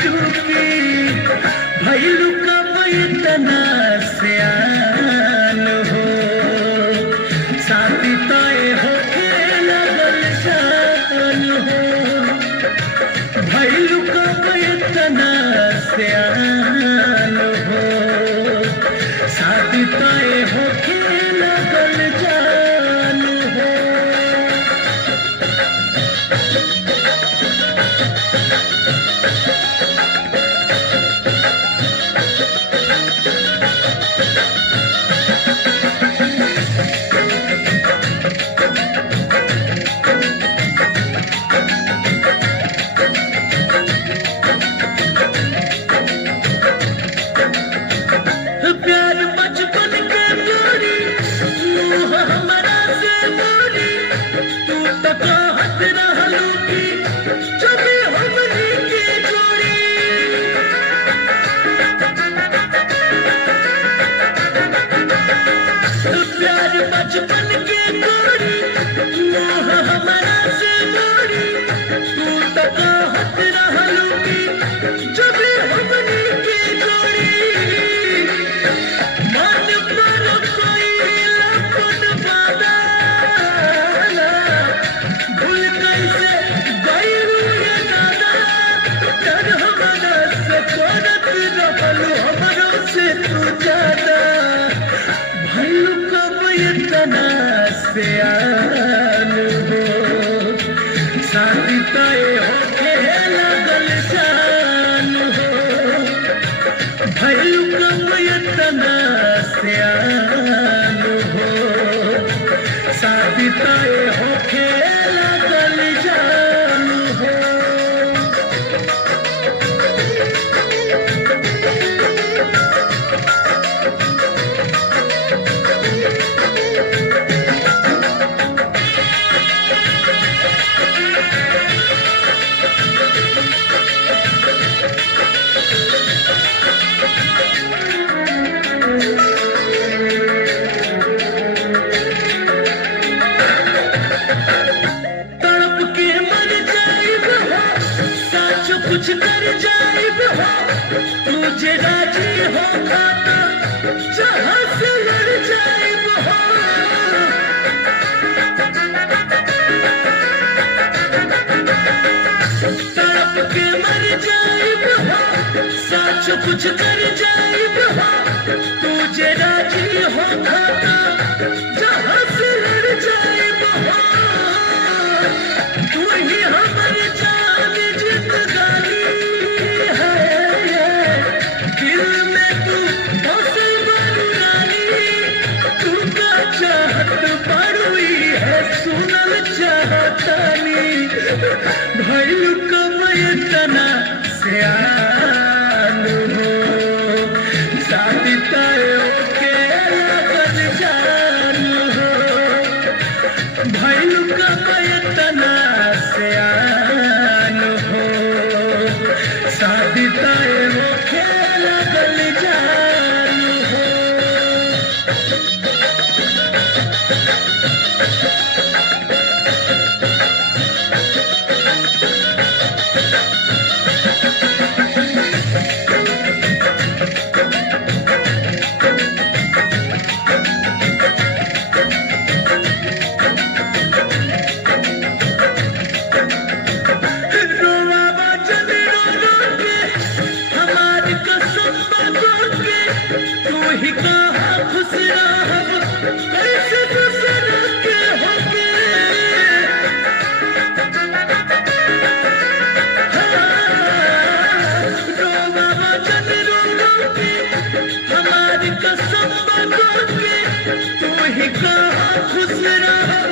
चूकी भैलू कब इतना सियान हो शादी तय होके लगल जान हो भैलू कब इतना सियान हो शादी तय होके लगल जान हो। प्यार बचपन के जोड़ी मुँह हमरा से मोरी तू तो कहत रहलू कि जबे हमनी के जोड़ी प्यार बचपन के जोड़ी मुँह हमरा से मोरी तू तो कहत रहलू कि जबे हमनी के जोड़ी मन पर कोई लपन बादल भूल कैसे गइलू ये दादा डर हमरा से करत रहलू हमरो से तू ज्यादा भइलू कब इतना सियान हो शादी तय होके लगल जान हो भइलू कब इतना सियान हो शादी तय होके लगल जान हो। तड़प के मर जाइब हो सच कुछ कर जाइब हो तुझे राजी हो खाता जहाँ से लड़ जाइब हो तड़प के मर जाइब हो सच कुछ कर जाइब हो तुझे राजी हो खाता जहाँ से लड़ जाइब हो तू ही हमारी जान जिंदगानी है दिल में तू बसल बरू रानी तू का चाहत बड़ुई है सुनल चाहतानी भइलू कब इतना सियान हो शादी तय होके लगल जान हो भइलू कब इतना सियान हो शादी तय होके लगल जान हो। रोआवा जब रो रो के हमारी कसम बगो के तू ही कहाँ खुश रहब कैसे दूसरा के होके रोआवा जब रो रो के हमारी कसम बगो के तू ही कहाँ खुश रहब